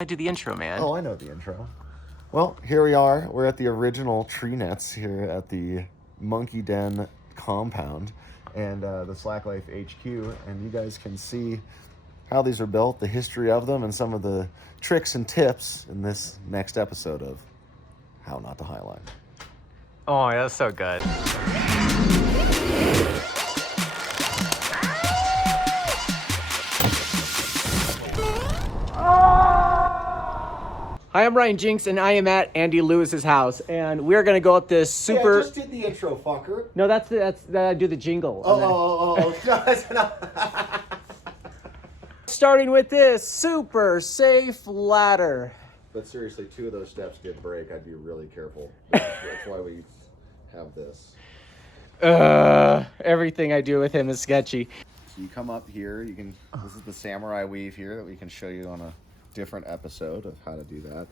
I do the intro, man. Oh, I know the intro. Well, here we are. We're at the original tree nets here at the Monkey Den compound and the Slack Life HQ. And you guys can see how these are built, the history of them, and some of the tricks and tips in this next episode of How Not to Highline. Oh, that's so good. Hi, I'm Ryan Jinks, and I am at Andy Lewis's house, and we're gonna go up this super. Hey, I just did the intro, fucker. No, that's I do the jingle. Starting with this super safe ladder. But seriously, 2 of those steps did break. I'd be really careful. That's why we have this. Everything I do with him is sketchy. So you come up here, this is the samurai weave here that we can show you on a different episode of how to do that.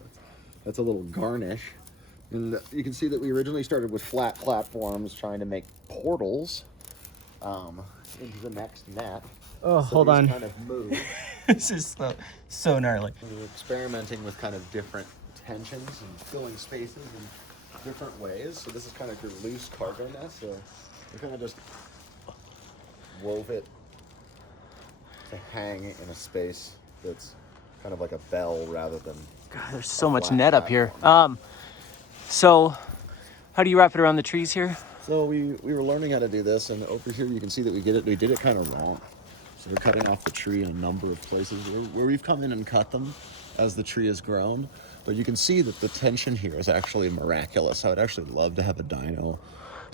That's a little garnish. And you can see that we originally started with flat platforms trying to make portals into the next net. Oh, so hold on. Kind of move. This is so gnarly. We're experimenting with kind of different tensions and filling spaces in different ways. So this is kind of your loose cargo nest. So we kind of just wove it to hang in a space that's kind of like a bell rather than. God, there's so much net up here. So how do you wrap it around the trees here? So we were learning how to do this, and over here you can see that we did it kind of wrong. So we're cutting off the tree in a number of places where we've come in and cut them as the tree has grown. But you can see that the tension here is actually miraculous. I would actually love to have a dyno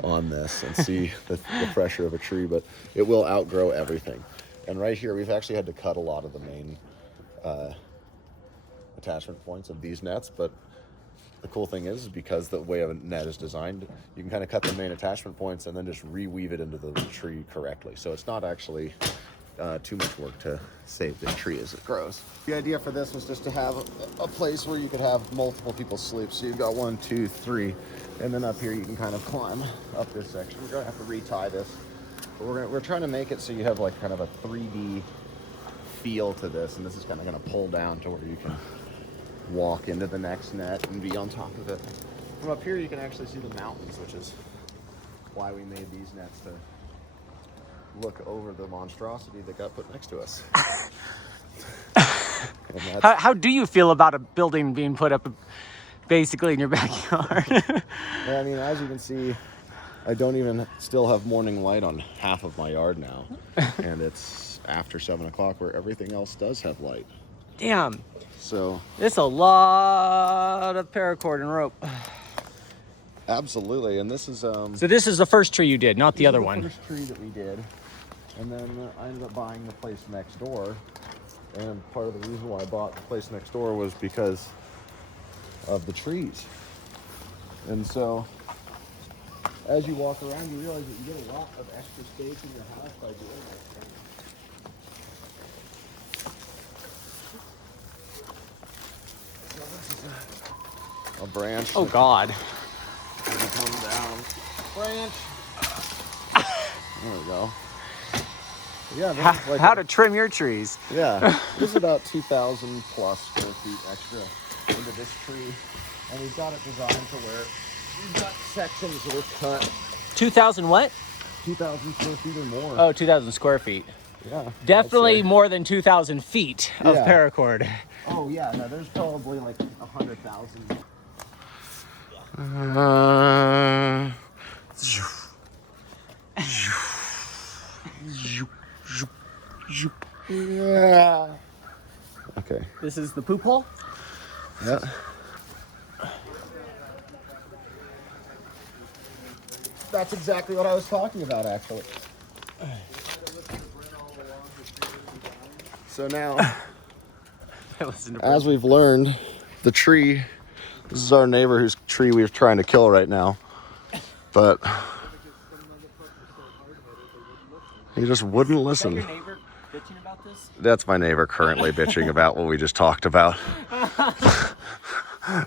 on this and see the pressure of a tree, but it will outgrow everything. And right here, we've actually had to cut a lot of the main attachment points of these nets, but the cool thing is because the way a net is designed, you can kind of cut the main attachment points and then just reweave it into the tree correctly. So it's not actually too much work to save the tree as it grows. The idea for this was just to have a place where you could have multiple people sleep. So you've got 1, 2, 3, and then up here you can kind of climb up this section. We're gonna have to retie this, but we're trying to make it so you have like kind of a 3D feel to this, and this is kind of gonna pull down to where you can walk into the next net and be on top of it. From up here you can actually see the mountains, which is why we made these nets, to look over the monstrosity that got put next to us. How do you feel about a building being put up basically in your backyard? Yeah, I mean, as you can see, I don't even still have morning light on half of my yard now. And it's after 7 o'clock where everything else does have light. Damn. So it's a lot of paracord and rope. Absolutely, and this is So this is the first tree you did, not the other one. First tree that we did, and then I ended up buying the place next door. And part of the reason why I bought the place next door was because of the trees. And so, as you walk around, you realize that you get a lot of extra space in your house by doing this. A branch. Oh God. Come down. Branch. There we go. Yeah. Like how to trim your trees. Yeah. This is about 2,000 plus square feet extra into this tree. And we've got it designed to where we've got sections that are cut. 2,000 what? 2,000 square feet or more. Oh, 2,000 square feet. Yeah. Definitely more than 2,000 feet of paracord. Oh yeah, no, there's probably like 100,000. Yeah. Okay. This is the poop hole? Yeah. That's exactly what I was talking about, actually. So now, as we've learned, the tree, this is our neighbor whose tree we're trying to kill right now, but he just wouldn't listen. Is that your neighbor bitching about this? That's my neighbor currently bitching about what we just talked about.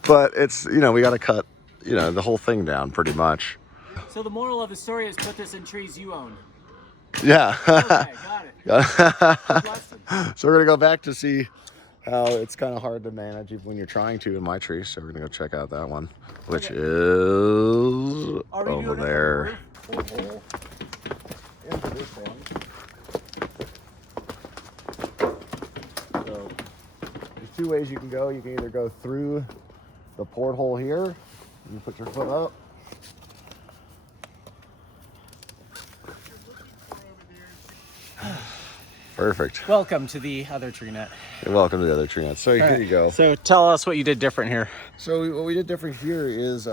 But it's, we got to cut, the whole thing down pretty much. So the moral of the story is put this in trees you own. Yeah. Okay, got it. Good lesson. So we're going to go back to see how it's kind of hard to manage even when you're trying to in my tree. So we're gonna go check out that one, which is over there. Porthole into this one. So there's two ways you can go. You can either go through the porthole here, you put your foot up. Perfect. Welcome to the other tree net. You're welcome to the other tree net. So here you go. So tell us what you did different here. So what we did different here is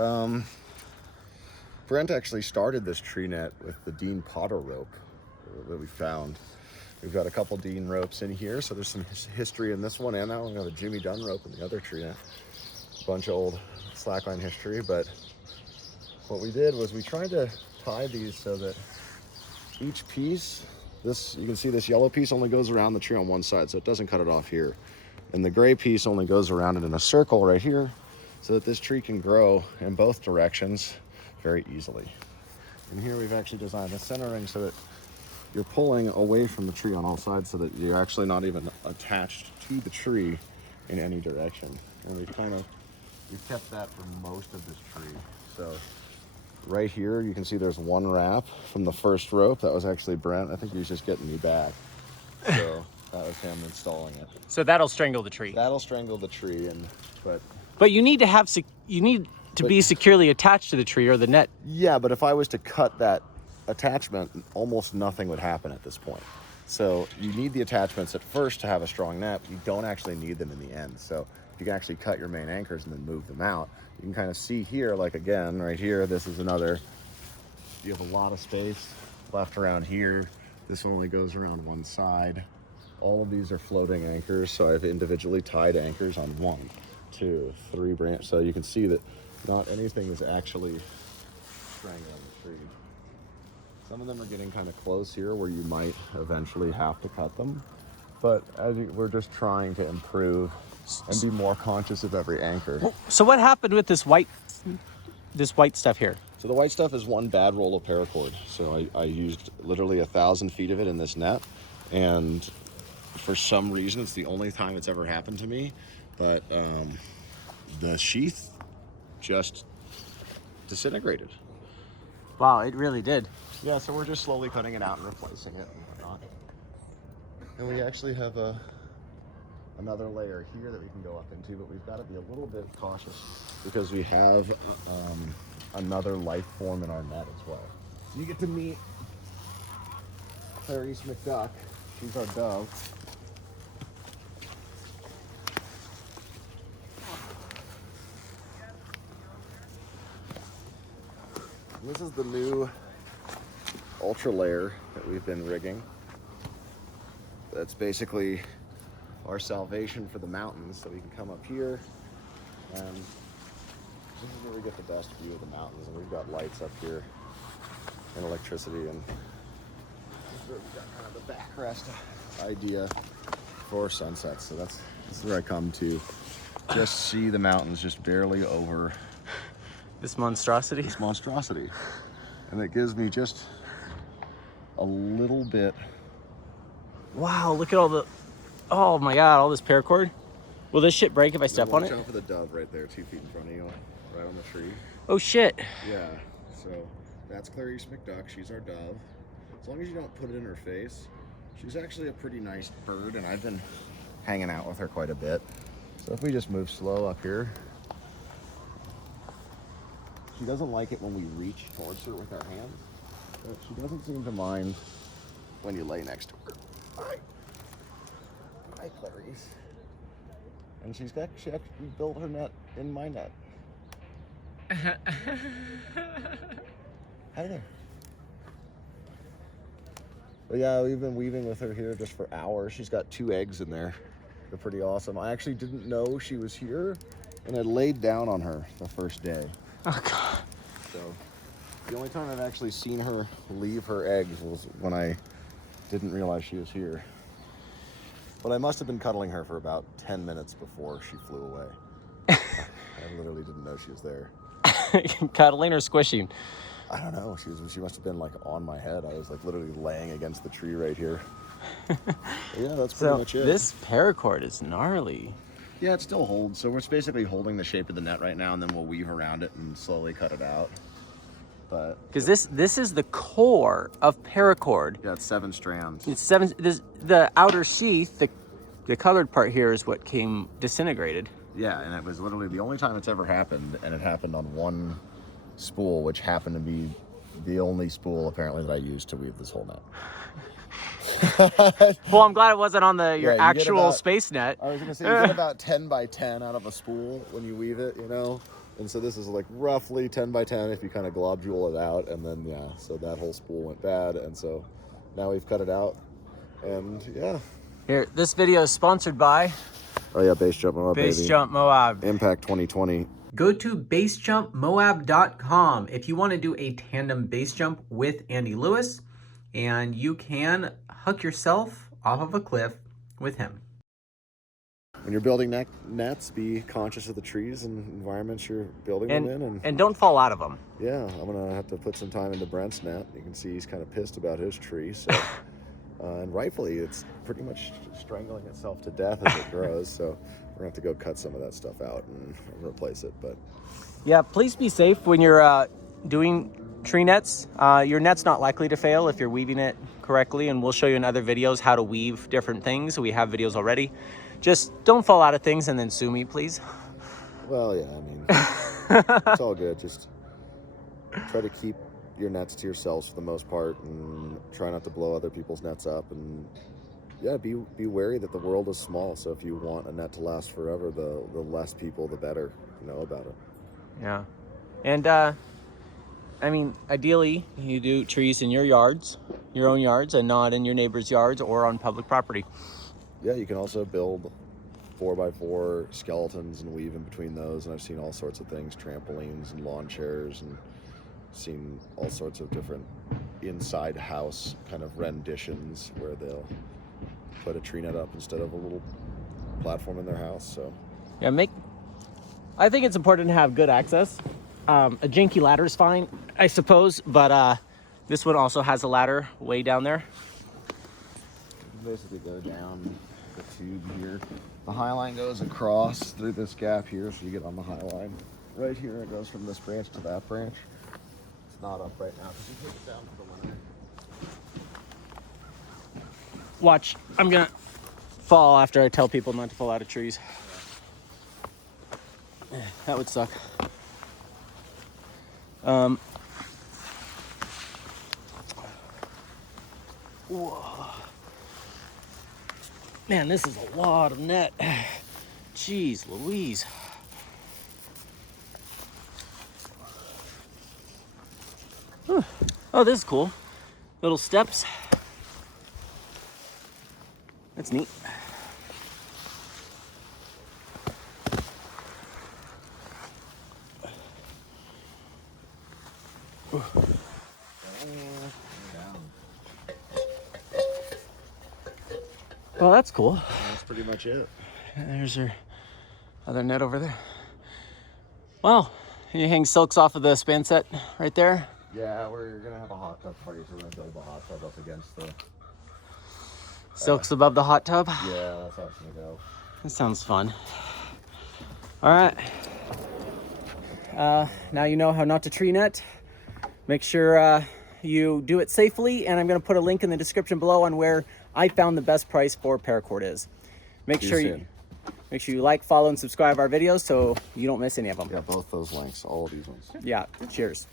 Brent actually started this tree net with the Dean Potter rope that we found. We've got a couple Dean ropes in here, so there's some history in this one and that one. We have a Jimmy Dunn rope in the other tree net. A bunch of old slackline history, but what we did was we tried to tie these so that each piece, this, you can see this yellow piece only goes around the tree on one side, so it doesn't cut it off here. And the gray piece only goes around it in a circle right here, so that this tree can grow in both directions very easily. And here we've actually designed the centering so that you're pulling away from the tree on all sides so that you're actually not even attached to the tree in any direction. And we've kept that for most of this tree. So right here, you can see there's one wrap from the first rope. That was actually Brent. I think he was just getting me back. So that was him installing it. So that'll strangle the tree. That'll strangle the tree, But you need to have be securely attached to the tree or the net. yeah, but if I was to cut that attachment, almost nothing would happen at this point. So you need the attachments at first to have a strong net. You don't actually need them in the end. So if you can actually cut your main anchors and then move them out, you can kind of see here, like again, right here, this is another, you have a lot of space left around here. This only goes around one side. All of these are floating anchors, so I've individually tied anchors on 1, 2, 3 branches. So you can see that not anything is actually strangling the tree. Some of them are getting kind of close here where you might eventually have to cut them. But we're just trying to improve and be more conscious of every anchor. So what happened with this white stuff here? So the white stuff is one bad roll of paracord. So I used literally 1,000 feet of it in this net. And for some reason, it's the only time it's ever happened to me. But the sheath just disintegrated. Wow, it really did. Yeah, so we're just slowly cutting it out and replacing it and whatnot. And we actually have another layer here that we can go up into, but we've got to be a little bit cautious because we have another life form in our net as well. So you get to meet Clarice McDuck. She's our dove. This is the new ultra layer that we've been rigging. That's basically our salvation for the mountains, so we can come up here and this is where we get the best view of the mountains, and we've got lights up here and electricity, and this is where we've got kind of the backrest idea for sunsets. So that's where I come to just see the mountains just barely over This monstrosity? this monstrosity. And it gives me just a little bit. Wow, look at oh my God, all this paracord. Will this shit break if I step on it? Watch out for the dove right there, 2 feet in front of you, right on the tree. Oh shit. Yeah, so that's Clarice McDuck. She's our dove. As long as you don't put it in her face, she's actually a pretty nice bird, and I've been hanging out with her quite a bit. So if we just move slow up here, she doesn't like it when we reach towards her with our hands, but she doesn't seem to mind when you lay next to her. All right. Hi, Clarice. And she actually built her net in my net. Hi there. But yeah, we've been weaving with her here just for hours. She's got 2 eggs in there. They're pretty awesome. I actually didn't know she was here, and I laid down on her the first day. Oh God. So the only time I've actually seen her leave her eggs was when I didn't realize she was here. But I must have been cuddling her for about 10 minutes before she flew away. I literally didn't know she was there. Cuddling or squishing? I don't know. She must have been like on my head. I was like literally laying against the tree right here. Yeah, that's pretty So much it. this paracord is gnarly. Yeah, it still holds. So we're basically holding the shape of the net right now, and then we'll weave around it and slowly cut it out. But Because this is the core of paracord. yeah, it's 7 strands. It's 7. The outer sheath, the colored part here is what came disintegrated. Yeah, and it was literally the only time it's ever happened, and it happened on one spool, which happened to be the only spool apparently that I used to weave this whole net. Well, I'm glad it wasn't on your you get actual about- space net. I was gonna say you get about 10 by 10 out of a spool when you weave it, you know. And so this is like roughly 10 by 10 if you kind of globule it out, and then yeah, so that whole spool went bad, and so now we've cut it out, and yeah. Here, this video is sponsored by Oh yeah, Base Jump Moab, Base baby. Jump Moab. Impact 2020. Go to basejumpmoab.com if you want to do a tandem base jump with Andy Lewis, and you can huck yourself off of a cliff with him. When you're building nets, be conscious of the trees and environments you're building them in, And don't fall out of them. yeah, I'm gonna have to put some time into Brent's net. You can see he's kind of pissed about his tree, so and rightfully, it's pretty much strangling itself to death as it grows. So we're gonna have to go cut some of that stuff out and replace it. But Yeah, please be safe when you're doing tree nets. Your net's not likely to fail if you're weaving it correctly, and we'll show you in other videos how to weave different things. We have videos already. Just don't fall out of things and then sue me, please. well, yeah, I mean, it's all good. Just try to keep your nets to yourselves for the most part, and try not to blow other people's nets up. And yeah, be wary that the world is small. So if you want a net to last forever, the less people, the better know about it. Yeah. And I mean, ideally, you do trees in your yards, your own yards, and not in your neighbor's yards or on public property. Yeah, you can also build 4x4 skeletons and weave in between those. And I've seen all sorts of things, trampolines and lawn chairs, and seen all sorts of different inside house kind of renditions where they'll put a tree net up instead of a little platform in their house. So Yeah, I think it's important to have good access. A janky ladder is fine, I suppose, but this one also has a ladder way down there. basically go down the tube here. The high line goes across through this gap here, so you get on the high line. Right here, it goes from this branch to that branch. It's not up right now because you take it down for the winter. Watch, I'm gonna fall after I tell people not to fall out of trees. That would suck. Whoa. Man, this is a lot of net. Jeez Louise. Whew. Oh, this is cool. Little steps. That's neat. Well, that's cool. That's pretty much it. There's our other net over there. Wow, you hang silks off of the span set right there. Yeah, we're gonna have a hot tub party, so we're gonna build the hot tub up against the. Silks above the hot tub. Yeah, that's how it's gonna go. That sounds fun. All right. Now you know how not to tree net. Make sure you do it safely, and I'm going to put a link in the description below on where I found the best price for paracord is. Make sure you like, follow, and subscribe our videos so you don't miss any of them. Yeah, both those links, all of these ones. Yeah. Cheers.